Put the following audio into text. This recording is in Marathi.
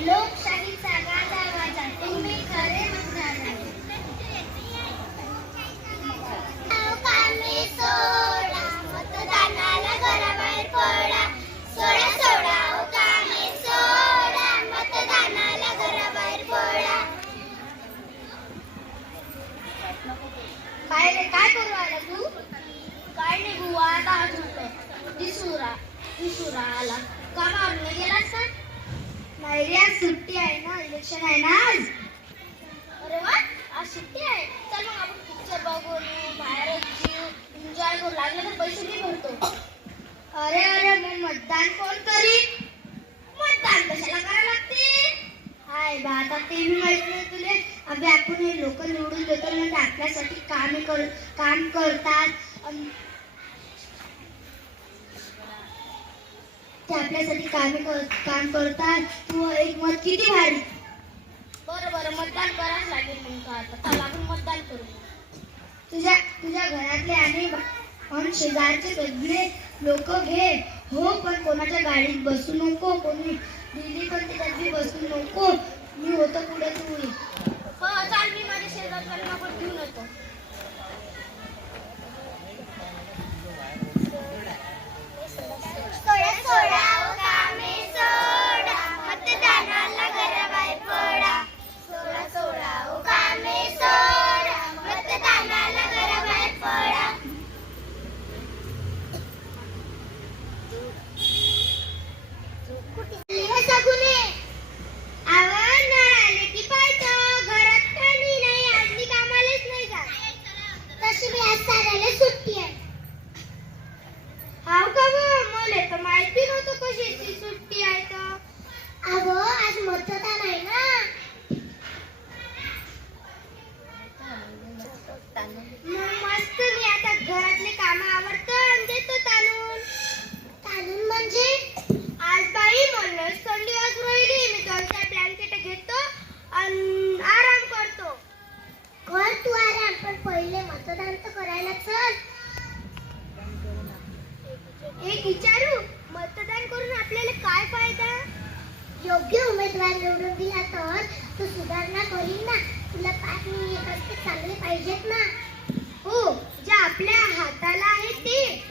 लोकशाहीचा गाजा वाजा तुम्ही खरे मतदार आहे. कामे सोडा मतदानाला घराबाहेर पडा. सोडा सोडा ओ कामे सोडा मतदानाला घराबाहेर पडा. काय रे काय करू आला तू? काय नाही बुवा आता दिसुरा आला. कामावर नाही गेलास का? नाही रे आज सुट्टी आहे ना, इलेक्शन आहे ना आज. अरे वा आज सुट्टी आहे. चल मग आपण पिक्चर बघू, बाहेरच जीव एन्जॉय करू. लागले तर पैसे मी भरतो. अरे अरे मग मतदान कोण करीन? मतदान कशाला करायला लागते? हाय बा आता ते मी माहित नाही तुले. अबे आपण हे लोक निवडून देतो ना, ते आपल्यासाठी काम करतात. ते आपल्यासाठी काम करतात. तू एक मत किती भारी. बरं मतदान करायच लागेल. मग आता चल आपण मतदान करू. तुझ्या घरातले आणि शेजारचे सगळे लोक घे हो, पण कोणाच्या गाडीत बसू नको. कोणी दिल्ली पण त्याच्यात बसू नको. मी होतो पुढे तू ये. हो चाल मी माझ्या शेजारच्यांना पण घेऊन येतो. सोडा सोडा ओ कामे सोडा मतदानाला घराबाहेर पडा. सोडा सोडा ओ कामे सोडा मतदानाला घराबाहेर पडा. सगुने आवाज नळ आले की पाहतो. घरात पाणी नाही, आज मी कामालाच नाही जात. तशी मी आज साऱ्याला सुट्टी आहे. हाव का गं? मला तर माहिती नव्हतं कशाची सुट्टी आहे तर. अगं आज मतदान आहे ना. मग मस्त मी आता घरातले काम आवरतो आणि देतो ताणून म्हणजे आज बाई म्हणलं थंडी वाजून राहिली. मी 2-4 ब्लँकेट घेतो आणि आराम करतो. कर तू आराम, पण पहिले मतदान तर करायला चल. एक विचारू, मतदान करून आपल्याला काय फायदा? योग्य उमेदवार निवडून दिला तर तो सुधारणा करीन ना. तुला 5 रस्ते चांगले पाहिजेत ना. हो जे आपल्या हाताला आहे ते.